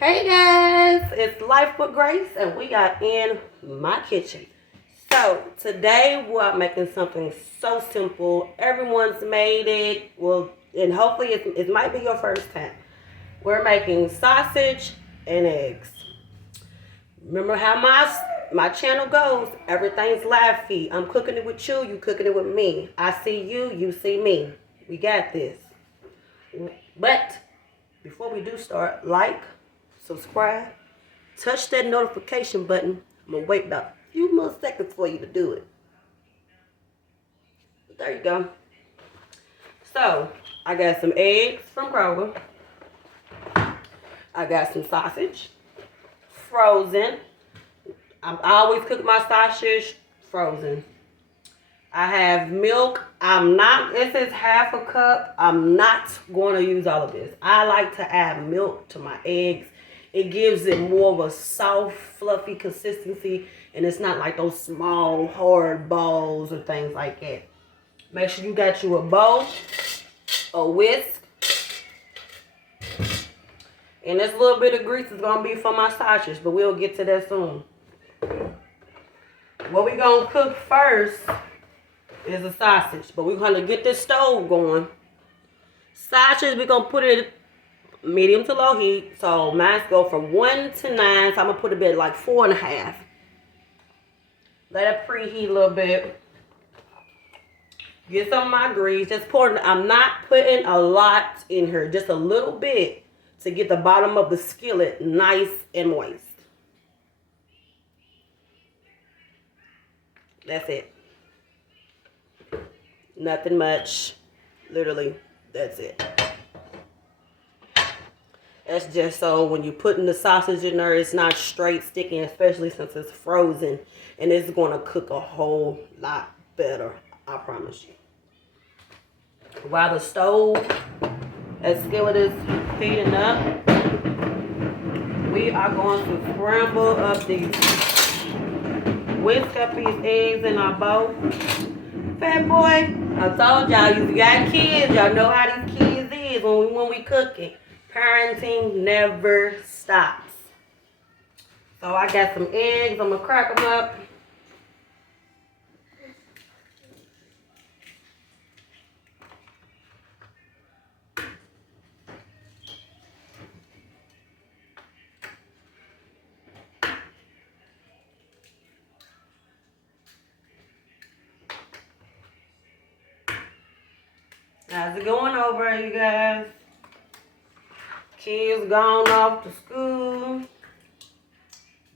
Hey guys, it's Life with Grace, and we are in my kitchen. So today we're making something so simple. Everyone's made it. Well, and hopefully it might be your first time. We're making sausage and eggs. Remember how my channel goes? Everything's live feed. I'm cooking it with you. You cooking it with me. I see you. You see me. We got this. But before we do start, like, subscribe, touch that notification button. I'm gonna wait about a few more seconds for you to do it. There you go. So I got some eggs from Kroger. I got some sausage, frozen. I always cook my sausage frozen. I have milk. It says half a cup. I'm not going to use all of this. I like to add milk to my eggs. It gives it more of a soft, fluffy consistency, and it's not like those small, hard balls or things like that. Make sure you got you a bowl, a whisk, and this little bit of grease is going to be for my sausage, but we'll get to that soon. What we're going to cook first is the sausage, but we're going to get this stove going. Sausage, we're going to put it medium to low heat. So mine go from 1 to 9, so I'm going to put it at like 4.5. Let it preheat a little bit. Get some of my grease. Just pour it. I'm not putting a lot in here, just a little bit to get the bottom of the skillet nice and moist. That's it. Nothing much. Literally, that's it. That's just so when you're putting the sausage in there, it's not straight sticking, especially since it's frozen. And it's going to cook a whole lot better, I promise you. While the stove, as skillet is heating up, we are going to scramble up these, whisk up these eggs in our bowl. Fat boy, I told y'all, you got kids, y'all know how these kids is when we cooking. Parenting never stops. So I got some eggs, I'm gonna crack them up. How's it going over, you guys? Kids gone off to school.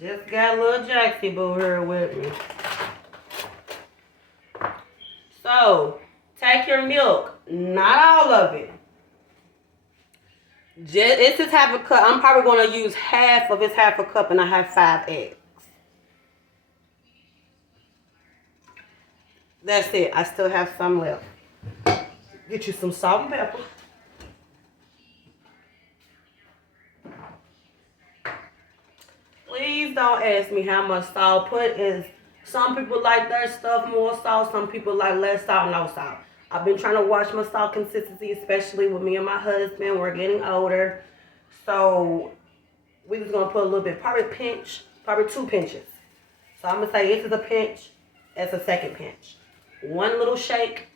Just got little Jaxie Boo here with me. So, take your milk. Not all of it. It's just half a cup. I'm probably going to use half of half a cup, and I have 5 eggs. That's it. I still have some left. Get you some salt and pepper. Please don't ask me how much salt put in. Some people like their stuff more salt. Some people like less salt, no salt. I've been trying to watch my salt consistency, especially with me and my husband. We're getting older. So we're just going to put a little bit, probably a pinch, probably 2 pinches. So I'm going to say this is a pinch, that's a second pinch. 1 little shake,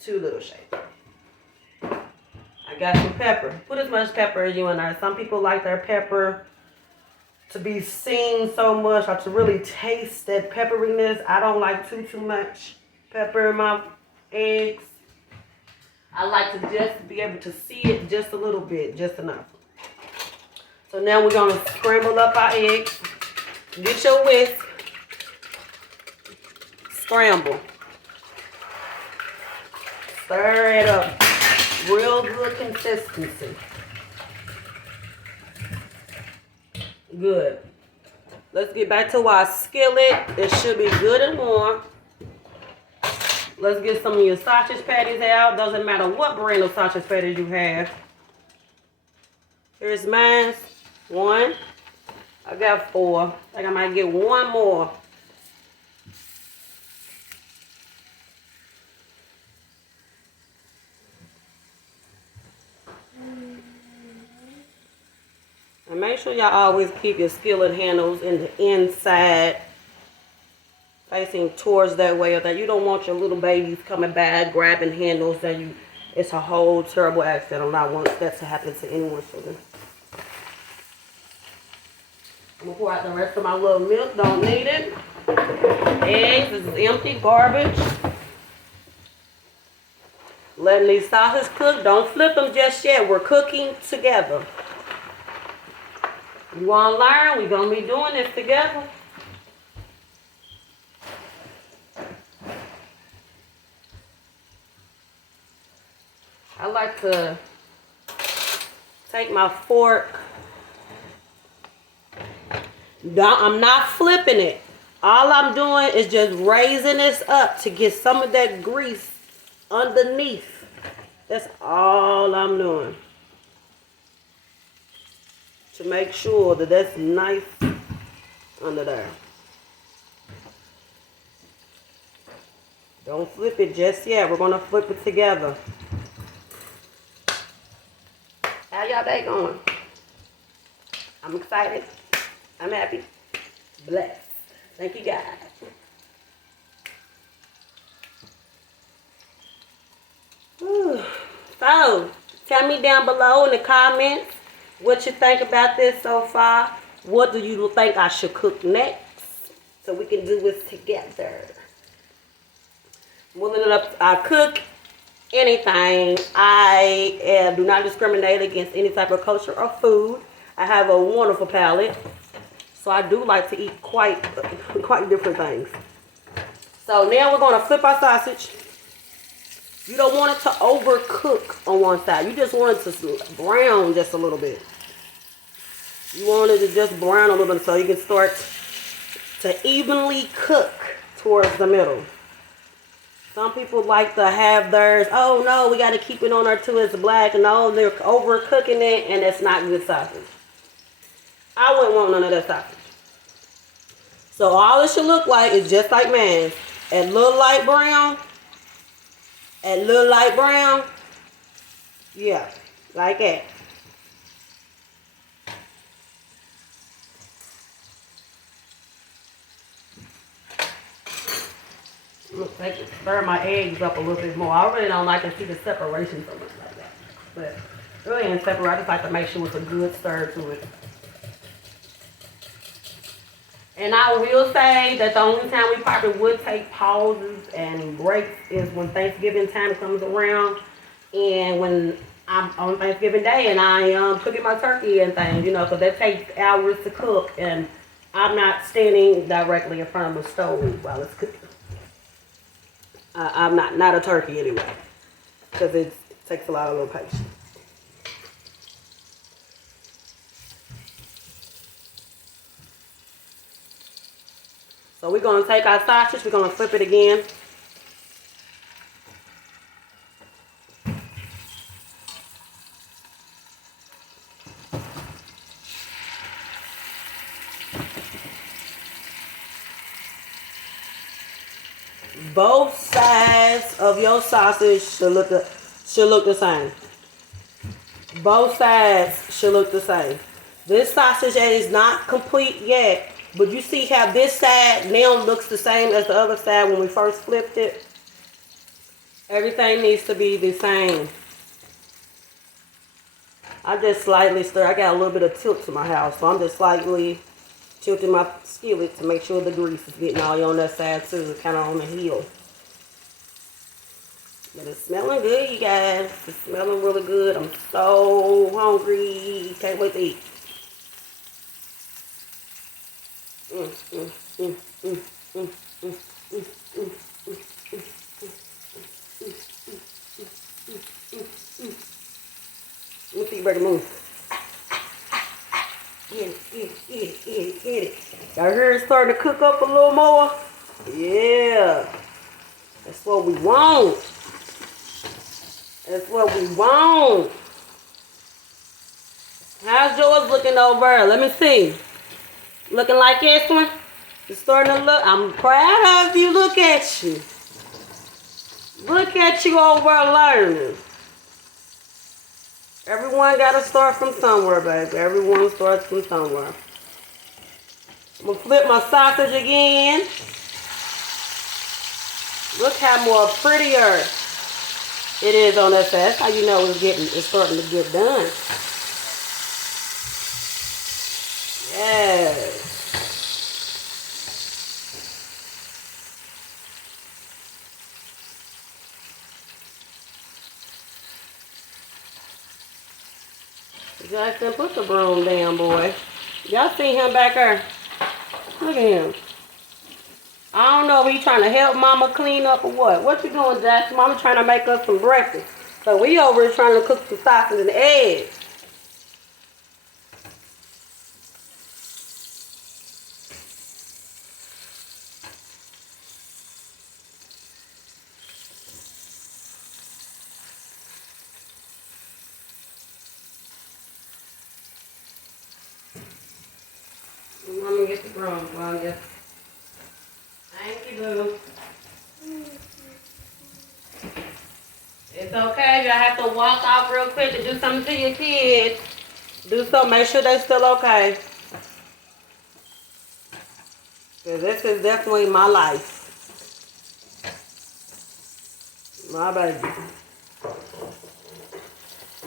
2 little shakes. I got some pepper. Put as much pepper as you in there. Some people like their pepper to be seen so much or to really taste that pepperiness. I don't like too much pepper in my eggs. I like to just be able to see it just a little bit, just enough. So now we're going to scramble up our eggs. Get your whisk. Scramble. Stir it up. Real good consistency. Good. Let's get back to our skillet. It should be good and warm. Let's get some of your sausage patties out. Doesn't matter what brand of sausage patties you have. Here's mine. 1. I got 4. I think I might get 1 more. And make sure y'all always keep your skillet handles in the inside, facing towards that way, or that you don't want your little babies coming back, grabbing handles, that it's a whole terrible accident. I do not want that to happen to anyone's children. I'm gonna pour out the rest of my little milk, don't need it. Eggs, this is empty, garbage. Letting these sausages cook, don't flip them just yet. We're cooking together. You wanna learn? We're gonna be doing this together. I like to take my fork. I'm not flipping it. All I'm doing is just raising this up to get some of that grease underneath. That's all I'm doing. To make sure that that's nice under there. Don't flip it just yet. We're going to flip it together. How y'all day going? I'm excited. I'm happy. Blessed. Thank you, guys. So, tell me down below in the comments what you think about this so far. What do you think I should cook next? So we can do this together. Willing it up. I cook anything. I do not discriminate against any type of culture or food. I have a wonderful palate. So I do like to eat quite different things. So now we're going to flip our sausage. You don't want it to overcook on one side. You just want it to brown just a little bit. You want it to just brown a little bit so you can start to evenly cook towards the middle. Some people like to have theirs, oh no, we got to keep it on there till it's black. No, they're overcooking it and it's not good sausage. I wouldn't want none of that sausage. So all it should look like is just like mine. A little light brown. A little light brown. Yeah, like that. I'm going to stir my eggs up a little bit more. I really don't like to see the separation so much like that. But really in separate, I just like to make sure it's a good stir to it. And I will say that the only time we probably would take pauses and breaks is when Thanksgiving time comes around. And when I'm on Thanksgiving Day and I am cooking my turkey and things, you know, because that takes hours to cook. And I'm not standing directly in front of the stove while it's cooking. I'm not a turkey anyway, because it takes a lot of little patience. So we're going to take our sausage, we're going to flip it again. Both sides of your sausage should look the same. Both sides should look the same. This sausage is not complete yet, but you see how this side now looks the same as the other side when we first flipped it. Everything needs to be the same. I just slightly stir. I got a little bit of tilt to my house, so I'm just slightly tilting my skillet to make sure the grease is getting all on that side too, kind of on the heel. But it's smelling good, you guys. It's smelling really good. I'm so hungry. Can't wait to eat. Let me see you better move. Get it. Y'all hear it starting to cook up a little more? Yeah. That's what we want. That's what we want. How's yours looking over there? Let me see. Looking like this one? It's starting to look. I'm proud of you. Look at you. Look at you over there learning. Everyone got to start from somewhere, baby. Everyone starts from somewhere. I'm going to flip my sausage again. Look how more prettier it is on that side. That's how you know it's starting to get done. Yes. Jackson, put the broom down, boy. Y'all see him back there? Look at him. I don't know if he's trying to help Mama clean up or what. What you doing, Jackson? Mama trying to make us some breakfast. So we over here trying to cook some sausage and eggs. Mama get the broom for you. Thank you, boo. It's okay. You have to walk off real quick to do something to your kids. Do something. Make sure they're still okay. Because this is definitely my life. My baby.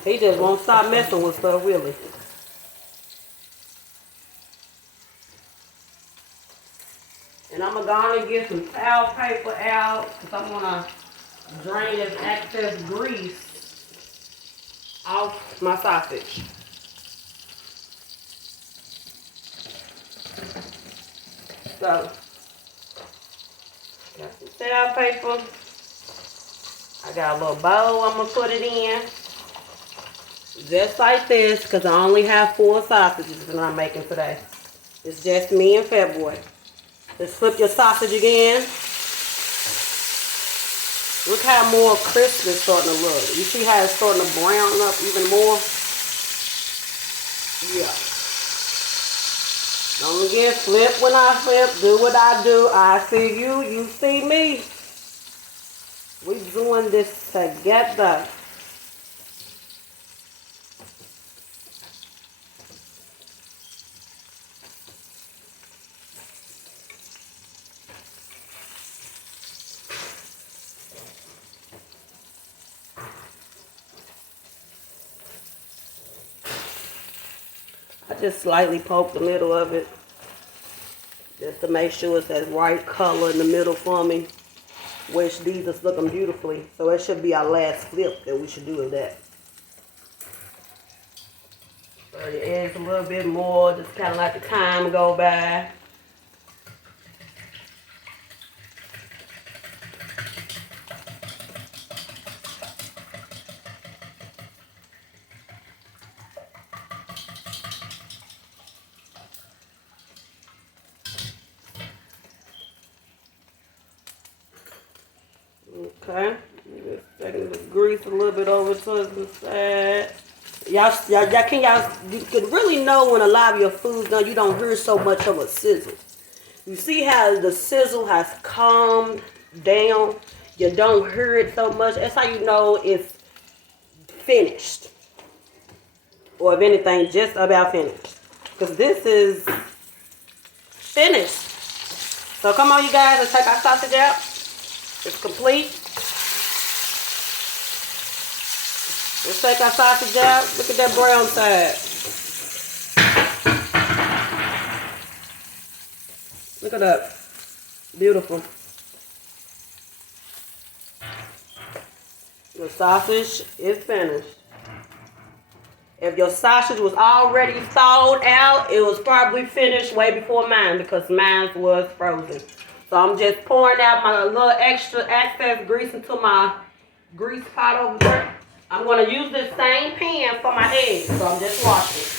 He just won't stop messing with stuff, really. And I'm going to go and get some towel paper out because I'm going to drain this excess grease off my sausage. So, got some towel paper. I got a little bowl I'm going to put it in. Just like this because I only have 4 sausages that I'm making today. It's just me and Fat Boy. Just flip your sausage again. Look how more crisp it's starting to look. You see how it's starting to brown up even more? Yeah. Don't forget, flip when I flip. Do what I do. I see you. You see me. We're doing this together. I just slightly poke the middle of it just to make sure it's that right color in the middle for me, which these are looking beautifully. So it should be our last flip that we should do of that. So your eggs a little bit more, just kind of like the time go by. Okay, just taking the grease a little bit over to the side. You could really know when a lot of your food's done. You don't hear so much of a sizzle. You see how the sizzle has calmed down. You don't hear it so much. That's how you know it's finished, or if anything, just about finished. Because this is finished. So come on, you guys, let's take our sausage out. It's complete. Let's take our sausage out. Look at that brown side. Look at that. Beautiful. The sausage is finished. If your sausage was already thawed out, it was probably finished way before mine because mine was frozen. So I'm just pouring out my little extra excess grease into my grease pot over there. I'm going to use this same pan for my eggs, so I'm just washing.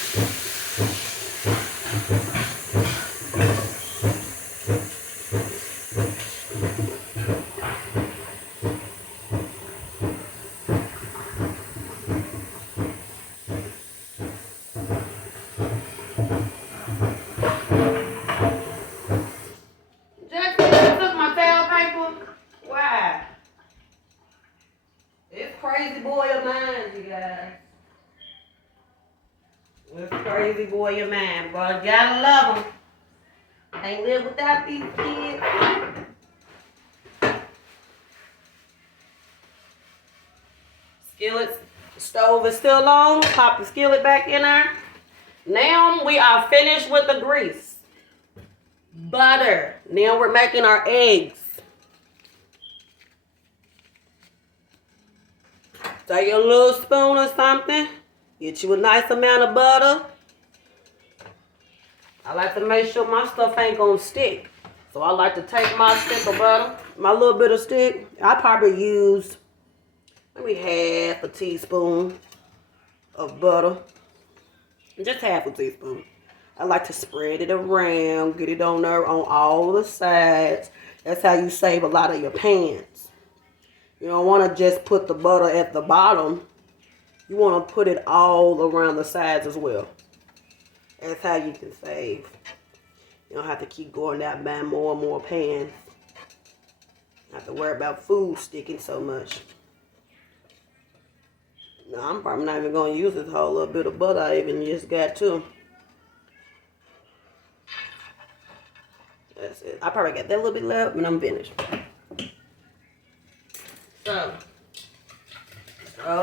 Jackson, you took my towel paper? Why? It's crazy boy of mine, you guys. for your man, bro. You gotta love them. Can't live without these kids. Skillet, stove is still on. Pop the skillet back in there. Now we are finished with the grease. Butter. Now we're making our eggs. Take your little spoon or something. Get you a nice amount of butter. I like to make sure my stuff ain't gonna stick. So I like to take my stick of butter, my little bit of stick. I probably use maybe half a teaspoon of butter. Just half a teaspoon. I like to spread it around, get it on there on all the sides. That's how you save a lot of your pans. You don't want to just put the butter at the bottom. You want to put it all around the sides as well. That's how you can save. You don't have to keep going out buying more and more pans. You have to worry about food sticking so much. No, I'm probably not even going to use this whole little bit of butter I even just got too. That's it. I probably got that little bit left and I'm finished. So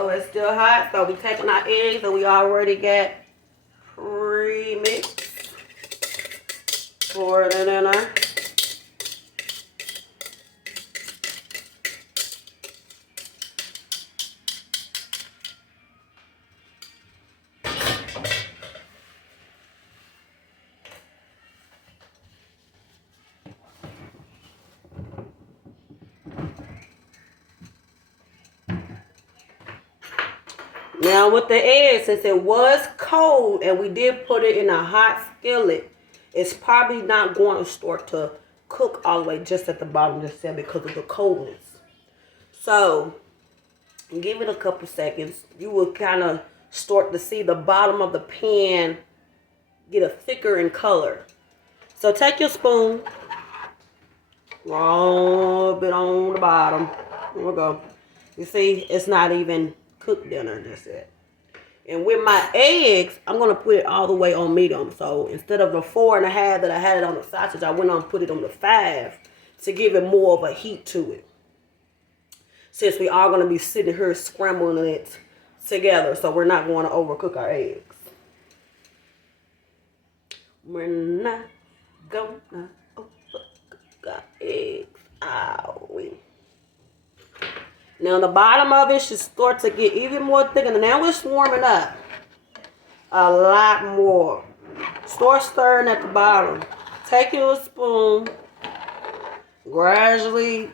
it's still hot. So we're taking our eggs that we already got pre-mixed. Pour it in there. Now with the eggs, since it was cold and we did put it in a hot skillet, it's probably not going to start to cook all the way just at the bottom just yet because of the coldness. So give it a couple seconds. You will kind of start to see the bottom of the pan get a thicker in color. So take your spoon, roll a bit on the bottom. There we go. You see, it's not even cooked dinner just yet. And with my eggs, I'm going to put it all the way on medium. So instead of the 4.5 that I had it on the sausage, I went on and put it on the 5 to give it more of a heat to it. Since we are going to be sitting here scrambling it together, so we're not going to overcook our eggs. We're not going to overcook our eggs, are we? Now the bottom of it should start to get even more thicker. Now it's warming up a lot more. Start stirring at the bottom. Take your spoon, gradually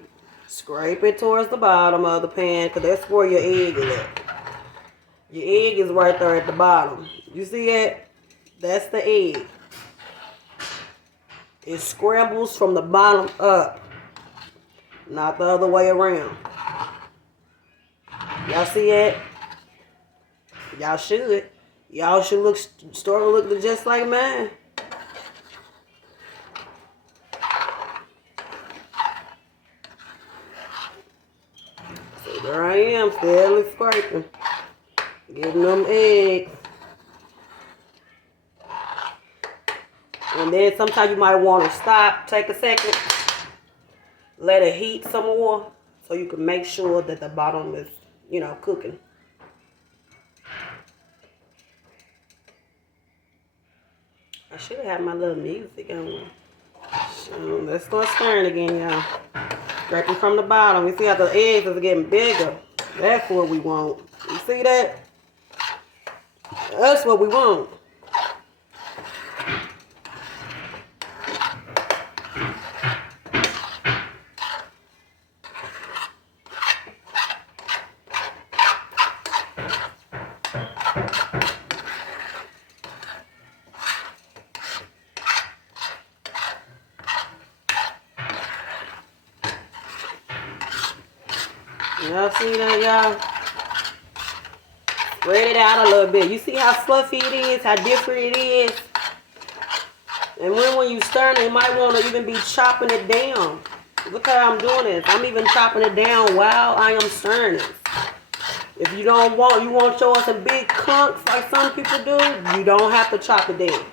scrape it towards the bottom of the pan because that's where your egg is at. Your egg is right there at the bottom. You see it? That's the egg. It scrambles from the bottom up, not the other way around. Y'all see it? Y'all should. Y'all should start looking just like mine. So there I am, steadily scraping. Getting them eggs. And then sometimes you might want to stop, take a second, let it heat some more so you can make sure that the bottom is, you know, cooking. I should have had my little music on. So let's start stirring again, y'all. Scraping from the bottom. You see how the eggs are getting bigger. That's what we want. You see that? That's what we want. Y'all see that, y'all? Spread it out a little bit. You see how fluffy it is, how different it is? And when you stir it, you might want to even be chopping it down. Look how I'm doing this. I'm even chopping it down while I am stirring it. If you don't want, you want yours in big chunks like some people do, you don't have to chop it down.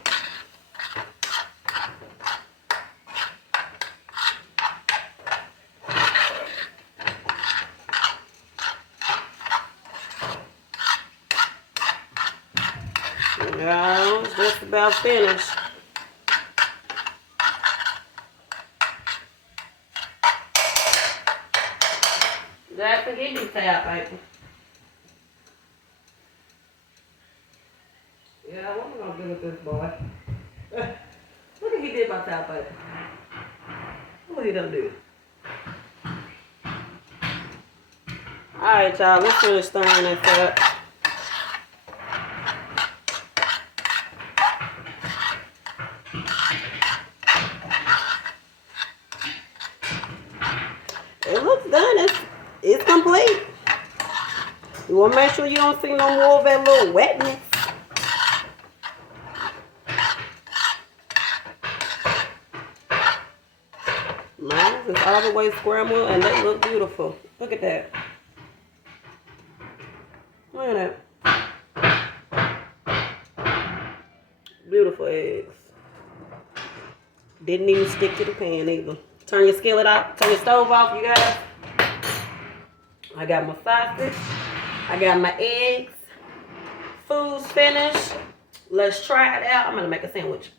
Yeah, it's just about finished. Jackson, give me towel paper. Yeah, what am I gonna do with this boy? Look at he did my towel paper. What he done do? Alright, y'all, let's finish stirring this up. It looks done. It's complete. You want to make sure you don't see no more of that little wetness. Mine is all the way scrambled and they look beautiful. Look at that. Look at that. Beautiful eggs. Didn't even stick to the pan either. Turn your skillet off. Turn your stove off, you guys. I got my sausage. I got my eggs. Food's finished. Let's try it out. I'm going to make a sandwich.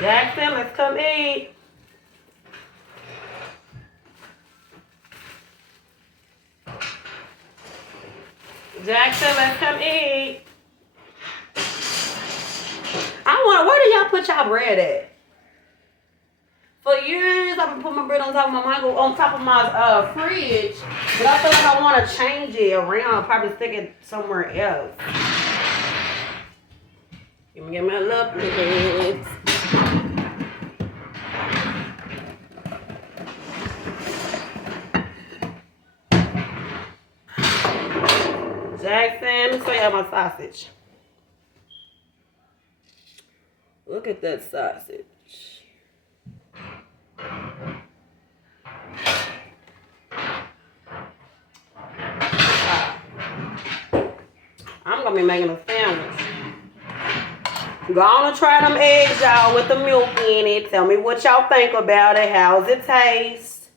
Jackson, let's come eat. Jackson, let's come eat. I wonder, where do y'all put y'all bread at? For years, I've been putting my bread on top of my fridge, but I feel like I want to change it around, probably stick it somewhere else. Give me my little bits. Jackson, let me show y'all my sausage. Look at that sausage. I'm gonna be making a sandwich. Gonna try them eggs, y'all, with the milk in it. Tell me what y'all think about it. How's it taste?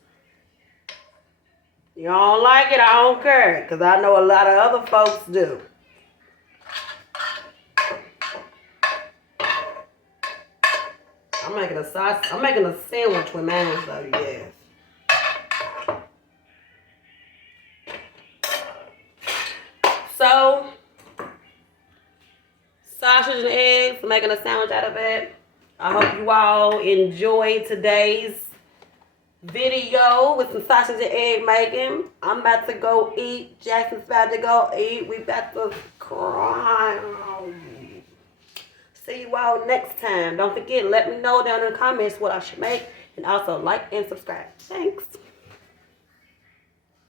You don't like it, I don't care, because I know a lot of other folks do. I'm making a sandwich with mine, so yes. So, sausage and eggs, making a sandwich out of it. I hope you all enjoyed today's video with some sausage and egg making. I'm about to go eat. Jackson's about to go eat. We about to cry. See you all next time. Don't forget, let me know down in the comments what I should make. And also like and subscribe. Thanks.